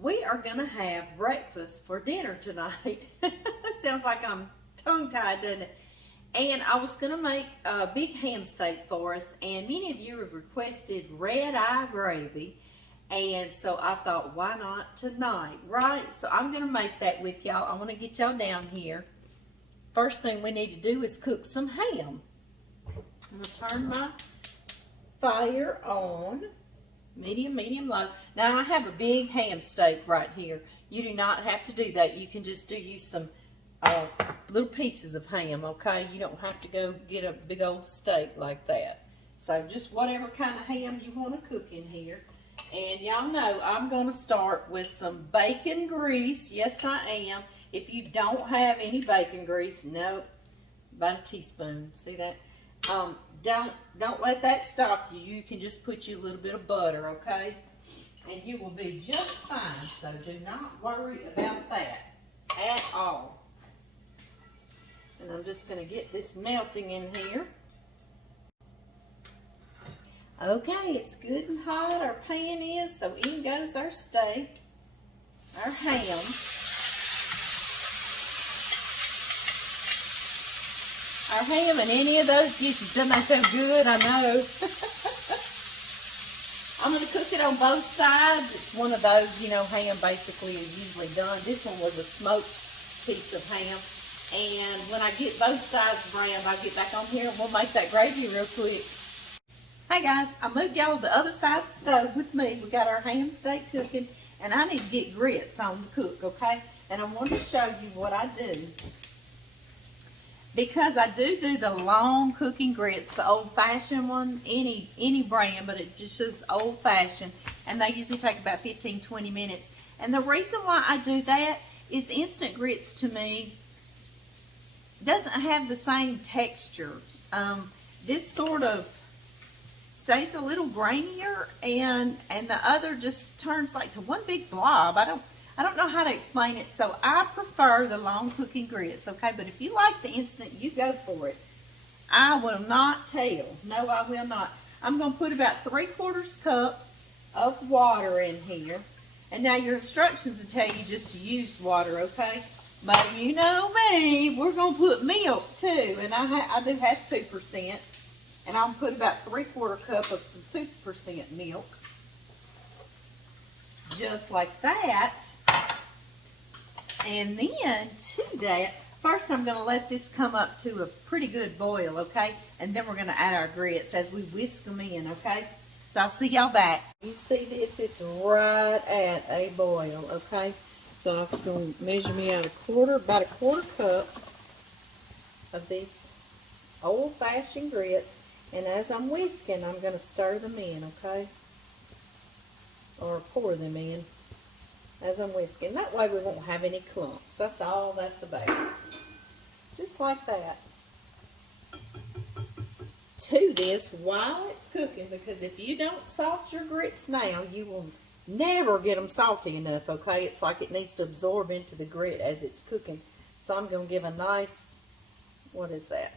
We are gonna have breakfast for dinner tonight. Sounds like I'm tongue-tied, doesn't it? And I was gonna make a big ham steak for us, and many of you have requested red eye gravy. And so I thought, why not tonight, right? So I'm gonna make that with y'all. I wanna get y'all down here. First thing we need to do is cook some ham. I'm gonna turn my fire on. Medium, low. Now I have a big ham steak right here. You do not have to do that. You can just use some little pieces of ham, okay? You don't have to go get a big old steak like that. So just whatever kind of ham you want to cook in here. And y'all know I'm going to start with some bacon grease. Yes, I am. If you don't have any bacon grease, no, about a teaspoon. See that? Don't let that stop you. You can just put you a little bit of butter, okay? And you will be just fine. So do not worry about that at all. And I'm just going to get this melting in here. Okay, it's good and hot. Our pan is, so in goes our steak, our ham. Our ham and any of those dishes. Doesn't that sound good? I know. I'm going to cook it on both sides. It's one of those, you know, ham basically is usually done. This one was a smoked piece of ham. And when I get both sides browned, I'll get back on here and we'll make that gravy real quick. Hey guys, I moved y'all to the other side of the stove with me. We got our ham steak cooking, and I need to get grits on the cook, okay? And I want to show you what I do. Because I do the long cooking grits, the old-fashioned one, any brand, but it just is old-fashioned, and they usually take about 15-20 minutes. And the reason why I do that is instant grits to me doesn't have the same texture. This sort of stays a little grainier, and the other just turns like to one big blob. I don't know how to explain it, so I prefer the long cooking grits, okay? But if you like the instant, you go for it. I will not tell. No, I will not. I'm going to put about 3/4 cup of water in here. And now your instructions will tell you just to use water, okay? But you know me, we're going to put milk too, and I do have 2%. And I'm going to put about 3/4 cup of some 2% milk. Just like that. And then to that, first I'm going to let this come up to a pretty good boil, okay? And then we're going to add our grits as we whisk them in, okay? So I'll see y'all back. You see this? It's right at a boil, okay? So I'm going to measure me out about a quarter cup of these old-fashioned grits. And as I'm whisking, I'm going to stir them in, okay? Or pour them in as I'm whisking. That way we won't have any clumps. That's all that's about. Just like that. To this while it's cooking, because if you don't salt your grits now, you will never get them salty enough, okay? It's like it needs to absorb into the grit as it's cooking. So I'm going to give a nice, what is that?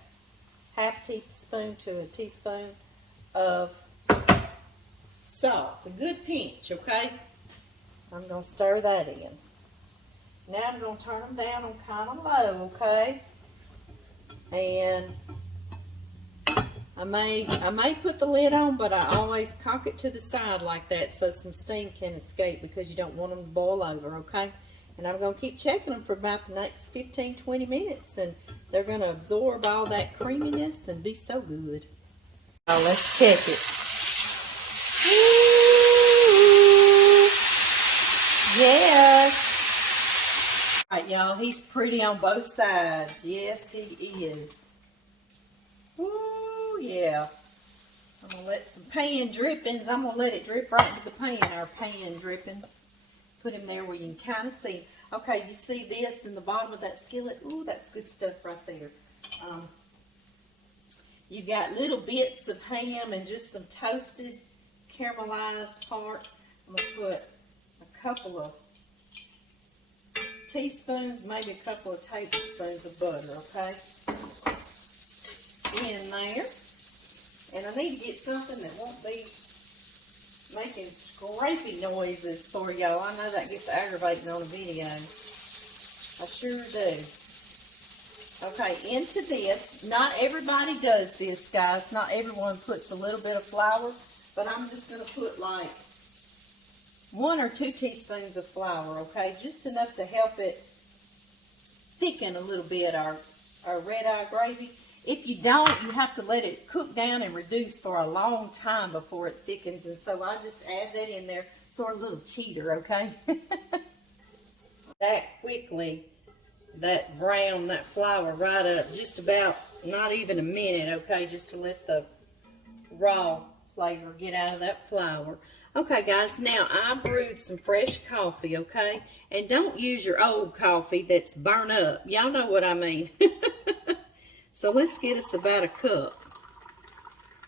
Half teaspoon to a teaspoon of salt. A good pinch, okay? I'm going to stir that in. Now I'm going to turn them down on kind of low, okay? And I may put the lid on, but I always cock it to the side like that so some steam can escape, because you don't want them to boil over, okay? And I'm going to keep checking them for about the next 15-20 minutes, and they're going to absorb all that creaminess and be so good. Now let's check it. Ooh, yes. All right, y'all, he's pretty on both sides. Yes, he is. Ooh, yeah. I'm going to let some pan drippings, I'm going to let it drip right into the pan, our pan drippings. Put him there where you can kind of see. Okay, you see this in the bottom of that skillet? Ooh, that's good stuff right there. You've got little bits of ham and just some toasted, caramelized parts. I'm going to put a couple of teaspoons, maybe a couple of tablespoons of butter, okay? In there. And I need to get something that won't be making scraping noises for y'all. I know that gets aggravating on a video. I sure do. Okay, into this. Not everybody does this, guys. Not everyone puts a little bit of flour, but I'm just going to put like 1 or 2 teaspoons of flour, okay? Just enough to help it thicken a little bit, our red eye gravy. If you don't, you have to let it cook down and reduce for a long time before it thickens. And so I just add that in there, sort of a little cheater, okay? That quickly, that brown, that flour right up, just about not even a minute, okay? Just to let the raw flavor get out of that flour. Okay, guys, now I brewed some fresh coffee, okay? And don't use your old coffee that's burnt up. Y'all know what I mean. So let's get us about a cup.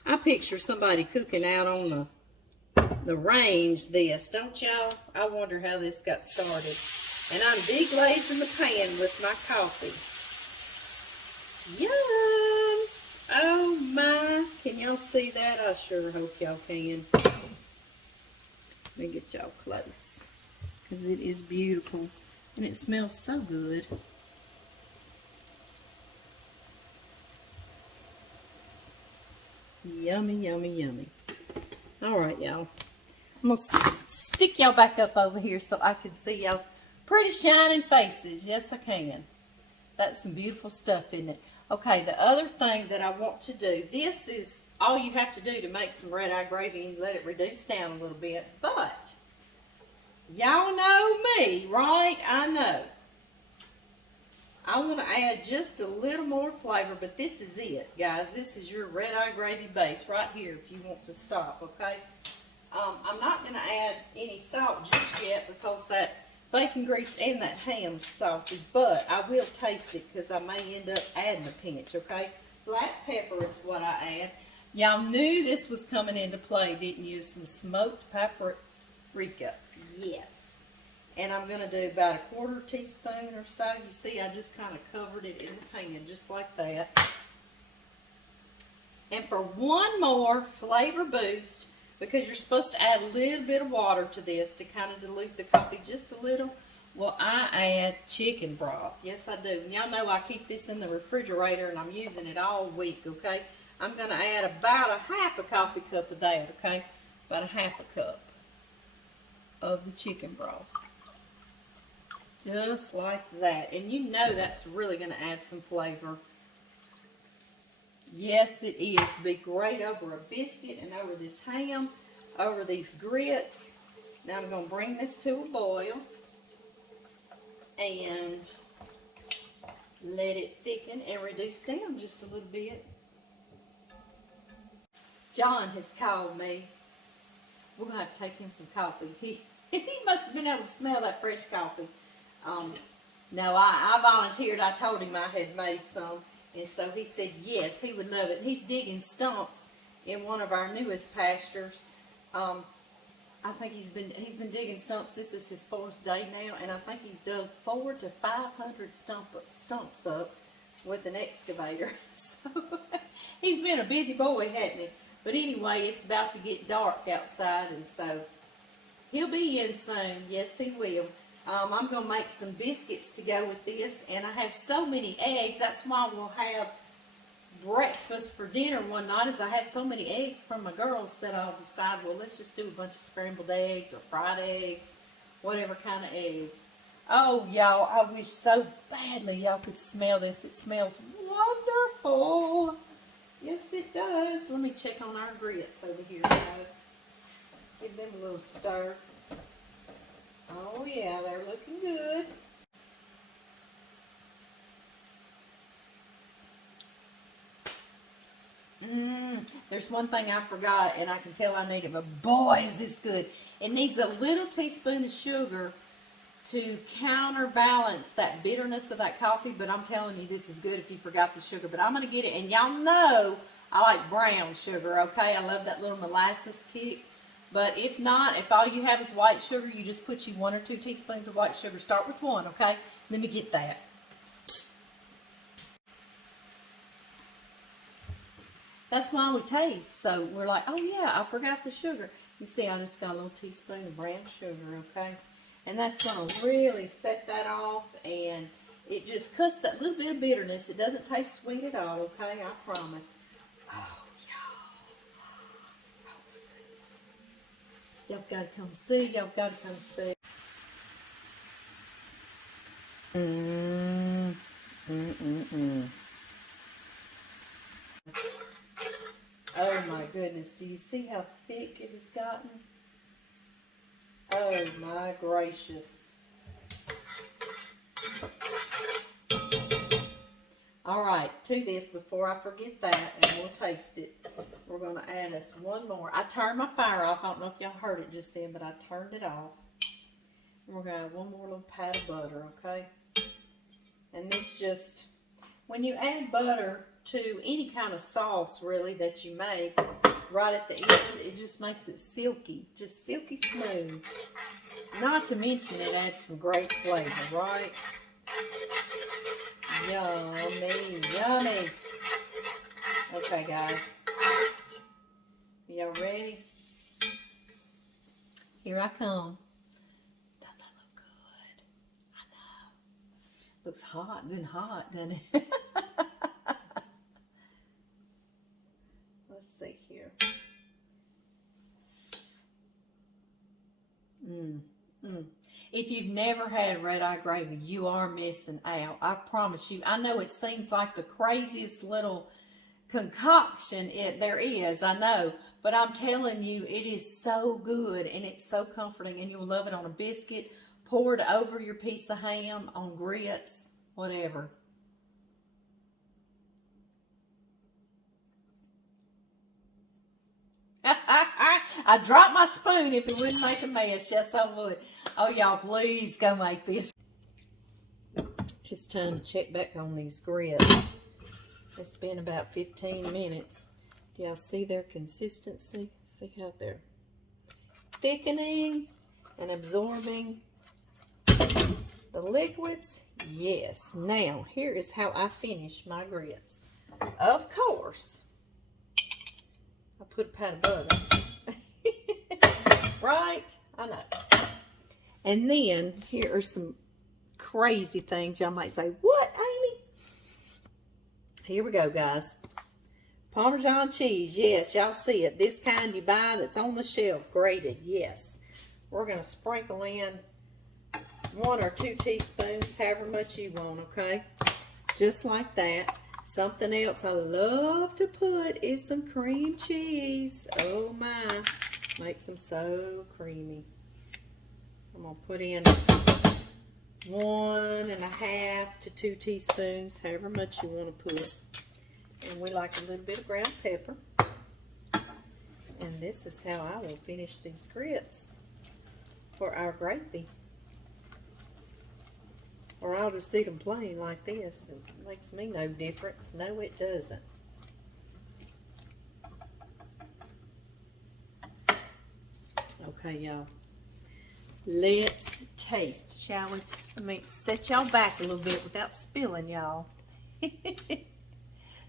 I picture somebody cooking out on the range this, don't y'all? I wonder how this got started. And I'm deglazing the pan with my coffee. Yum! Oh my, can y'all see that? I sure hope y'all can. Let me get y'all close, because it is beautiful and it smells so good. Yummy, yummy, yummy. All right, y'all. I'm going to stick y'all back up over here so I can see y'all's pretty shining faces. Yes, I can. That's some beautiful stuff, isn't it? Okay, the other thing that I want to do, this is all you have to do to make some red eye gravy and let it reduce down a little bit. But, y'all know me, right? I know. I want to add just a little more flavor, but this is it, guys. This is your red eye gravy base right here if you want to stop, okay? I'm not going to add any salt just yet because that bacon grease and that ham's salty, but I will taste it because I may end up adding a pinch, okay? Black pepper is what I add. Y'all knew this was coming into play, didn't you? Some smoked paprika. Yes. And I'm going to do about a 1/4 teaspoon or so. You see, I just kind of covered it in the pan just like that. And for one more flavor boost, because you're supposed to add a little bit of water to this to kind of dilute the coffee just a little, well, I add chicken broth. Yes, I do. And y'all know I keep this in the refrigerator and I'm using it all week, okay? I'm going to add about a 1/2 coffee cup of that, okay? About a 1/2 cup of the chicken broth. Just like that. And you know that's really going to add some flavor. Yes, it is. Be great over a biscuit and over this ham, over these grits. Now I'm going to bring this to a boil and let it thicken and reduce down just a little bit. John has called me. We're going to have to take him some coffee. He must have been able to smell that fresh coffee. No, I volunteered. I told him I had made some, and so he said yes, he would love it. He's digging stumps in one of our newest pastures. I think he's been digging stumps. This is his 4th day now, and I think he's dug 400 to 500 stumps up with an excavator. So he's been a busy boy, hasn't he? But anyway, it's about to get dark outside, and so he'll be in soon. Yes, he will. I'm going to make some biscuits to go with this, and I have so many eggs. That's why we'll have breakfast for dinner one night, is I have so many eggs from my girls that I'll decide, well, let's just do a bunch of scrambled eggs or fried eggs, whatever kind of eggs. Oh, y'all, I wish so badly y'all could smell this. It smells wonderful. Yes, it does. Let me check on our grits over here, guys. Give them a little stir. Oh yeah, they're looking good. There's one thing I forgot, and I can tell I need it, but boy, is this good. It needs a little teaspoon of sugar to counterbalance that bitterness of that coffee, but I'm telling you, this is good if you forgot the sugar. But I'm going to get it, and y'all know I like brown sugar, okay? I love that little molasses kick. But if not, if all you have is white sugar, you just put you 1 or 2 teaspoons of white sugar. Start with 1, okay? Let me get that. That's why we taste. So we're like, oh yeah, I forgot the sugar. You see, I just got a little teaspoon of brown sugar, okay? And that's going to really set that off, and it just cuts that little bit of bitterness. It doesn't taste sweet at all, okay? I promise. Oh, y'all. Y'all got to come see. Y'all got to come see. Oh my goodness, do you see how thick it has gotten? Oh my gracious. Alright, to this, before I forget that, and we'll taste it, we're going to add us one more. I turned my fire off. I don't know if y'all heard it just then, but I turned it off. And we're going to add one more little pat of butter, okay? And this just, when you add butter to any kind of sauce, really, that you make, right at the end, it just makes it silky, just silky smooth. Not to mention it adds some great flavor, right? Yummy, yummy. Okay, guys. Y'all ready? Here I come. Doesn't that look good? I know. Looks hot, good hot, doesn't it? Let's see here. If you've never had red-eye gravy, you are missing out. I promise you. I know it seems like the craziest little concoction there is, I know. But I'm telling you, it is so good and it's so comforting, and you'll love it on a biscuit, poured over your piece of ham, on grits, whatever. I dropped my spoon if it wouldn't make a mess. Yes, I would. Oh, y'all, please go make this. It's time to check back on these grits. It's been about 15 minutes. Do y'all see their consistency? See how they're thickening and absorbing the liquids? Yes. Now, here is how I finish my grits. Of course, I put a pat of butter. Right? I know. And then, here are some crazy things. Y'all might say, what, Amy? Here we go, guys. Parmesan cheese. Yes, y'all see it. This kind you buy that's on the shelf, grated. Yes. We're going to sprinkle in 1 or 2 teaspoons, however much you want, okay? Just like that. Something else I love to put is some cream cheese. Oh my. Makes them so creamy. I'm going to put in 1.5 to 2 teaspoons, however much you want to put. And we like a little bit of ground pepper. And this is how I will finish these grits for our gravy. Or I'll just eat them plain like this. It makes me no difference. No, it doesn't. Okay, y'all. Let's taste, shall we? Let me set y'all back a little bit without spilling, y'all.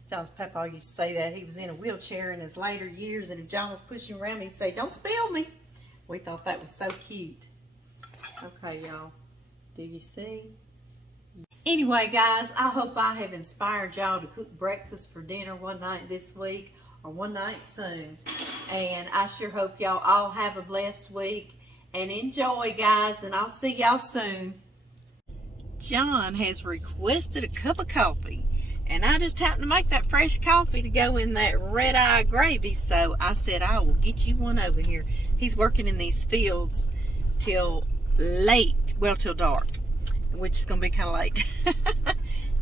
John's Papa used to say that. He was in a wheelchair in his later years, and if John was pushing around, he'd say, "Don't spill me." We thought that was so cute. Okay, y'all. Do you see? Anyway, guys, I hope I have inspired y'all to cook breakfast for dinner one night this week or one night soon. And I sure hope y'all all have a blessed week. And enjoy, guys, and I'll see y'all soon. John has requested a cup of coffee, and I just happened to make that fresh coffee to go in that red-eye gravy, so I said I will get you one over here. He's working in these fields till late, well, till dark, which is going to be kind of late.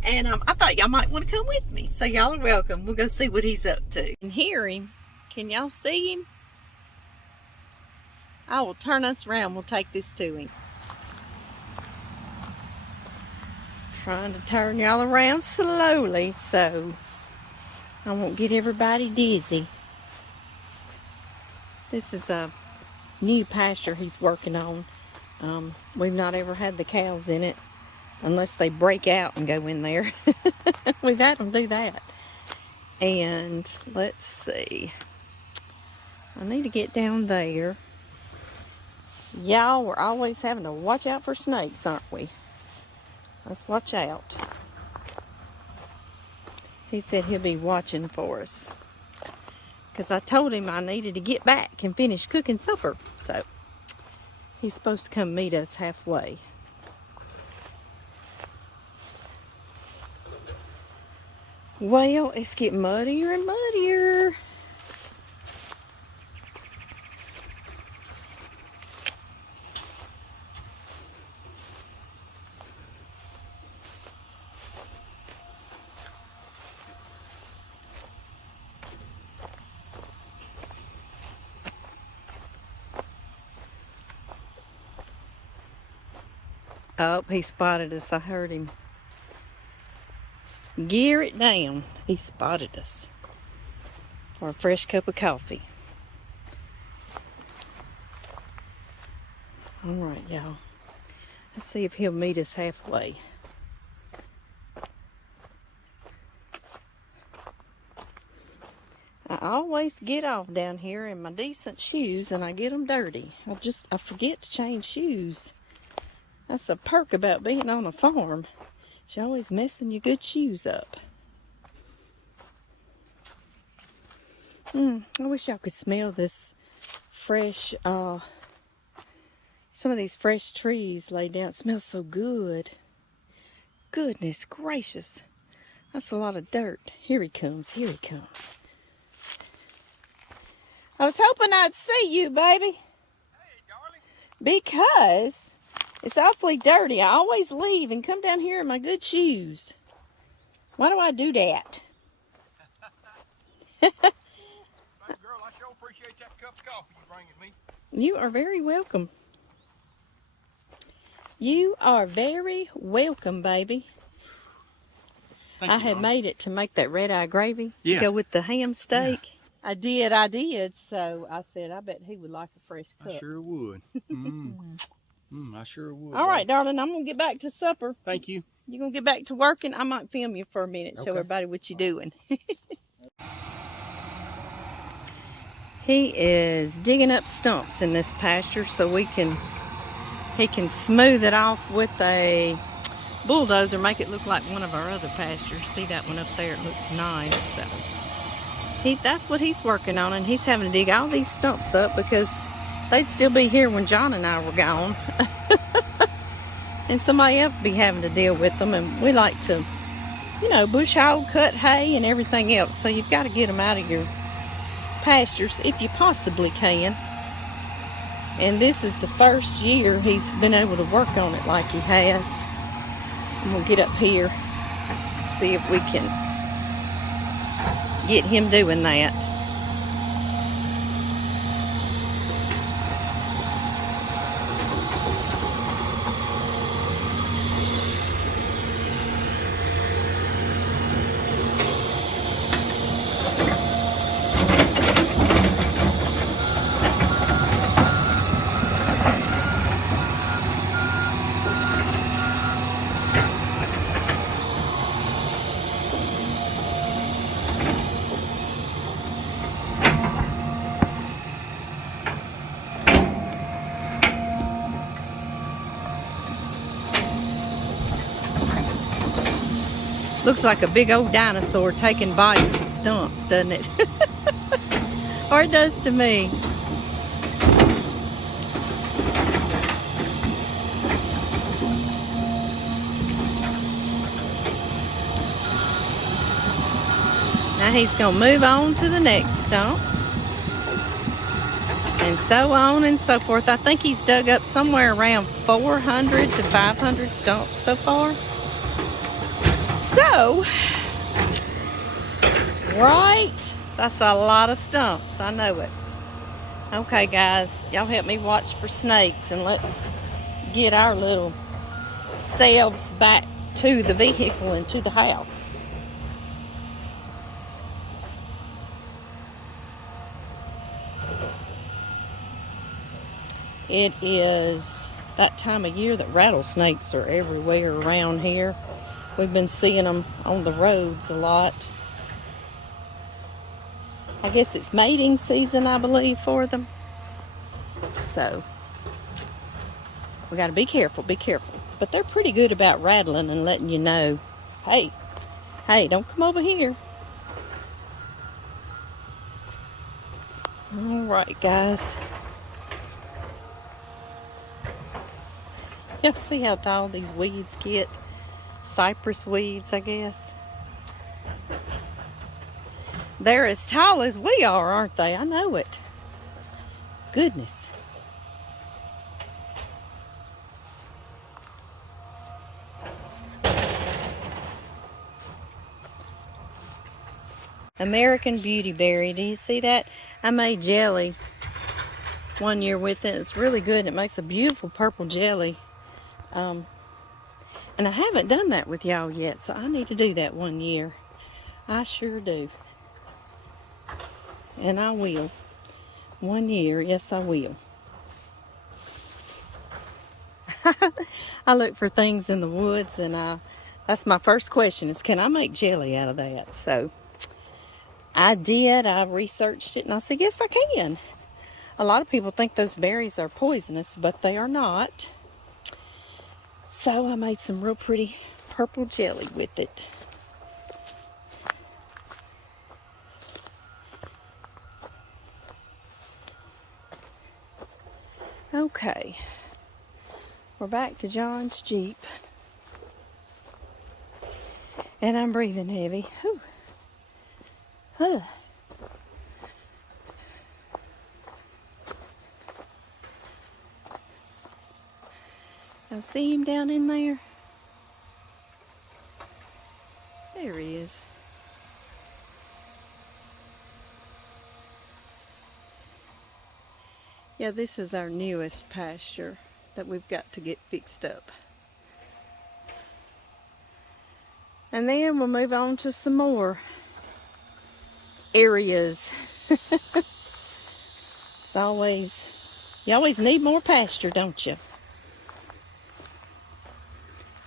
And I thought y'all might want to come with me, so y'all are welcome. We'll go see what he's up to. You can hear him. Can y'all see him? I will turn us around. We'll take this to him. Trying to turn y'all around slowly so I won't get everybody dizzy. This is a new pasture he's working on. We've not ever had the cows in it unless they break out and go in there. We've had them do that. And let's see. I need to get down there. Y'all, we're always having to watch out for snakes, aren't we? Let's watch out. He said he'll be watching for us. Because I told him I needed to get back and finish cooking supper. So, he's supposed to come meet us halfway. Well, it's getting muddier and muddier. Oh, he spotted us. I heard him. Gear it down. He spotted us for a fresh cup of coffee. All right, y'all. Let's see if he'll meet us halfway. I always get off down here in my decent shoes and I get them dirty. I forget to change shoes. That's a perk about being on a farm. You're always messing your good shoes up. I wish y'all could smell this fresh, some of these fresh trees laid down. It smells so good. Goodness gracious. That's a lot of dirt. Here he comes. Here he comes. I was hoping I'd see you, baby. Hey, darling. Because it's awfully dirty. I always leave and come down here in my good shoes. Why do I do that? Baby girl, I sure appreciate that cup of coffee you bringing me. You are very welcome. You are very welcome, baby. I had made it to make that red eye gravy to go with the ham steak. Yeah. I did. So I said, I bet he would like a fresh cup. I sure would. I sure would. All right, darling, I'm going to get back to supper. Thank you. You're going to get back to working? I might film you for a minute, show everybody what you're doing. He is digging up stumps in this pasture so he can smooth it off with a bulldozer, make it look like one of our other pastures. See that one up there? It looks nice. So that's what he's working on, and he's having to dig all these stumps up because they'd still be here when John and I were gone. And somebody else be having to deal with them, and we like to, you know, bush hog, cut hay, and everything else. So you've got to get them out of your pastures if you possibly can. And this is the first year he's been able to work on it like he has. I'm going to get up here, see if we can get him doing that. Looks like a big old dinosaur taking bites of stumps, doesn't it? Or it does to me. Now he's going to move on to the next stump. And so on and so forth. I think he's dug up somewhere around 400 to 500 stumps so far. So, right, that's a lot of stumps, I know it. Okay guys, y'all help me watch for snakes and let's get our little selves back to the vehicle and to the house. It is that time of year that rattlesnakes are everywhere around here. We've been seeing them on the roads a lot. I guess it's mating season, I believe, for them. So we got to be careful, be careful. But they're pretty good about rattling and letting you know, hey, hey, don't come over here. All right, guys. Y'all see how tall these weeds get? Cypress weeds, I guess. They're as tall as we are, aren't they? I know it. Goodness. American Beauty Berry. Do you see that? I made jelly one year with it. It's really good. It makes a beautiful purple jelly. And I haven't done that with y'all yet, so I need to do that one year. I sure do. And I will. One year, yes I will. I look for things in the woods, and that's my first question is, can I make jelly out of that? So I did. I researched it, and I said, yes, I can. A lot of people think those berries are poisonous, but they are not. So I made some real pretty purple jelly with it. Okay, we're back to John's Jeep. And I'm breathing heavy. Whew. Huh. I see him down in there. There he is. Yeah, this is our newest pasture that we've got to get fixed up. And then we'll move on to some more areas. It's always, you always need more pasture, don't you?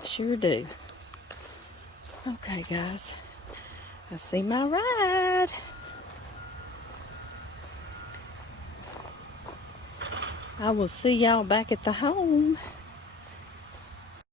Sure do. Okay, guys. I see my ride. I will see y'all back at the home.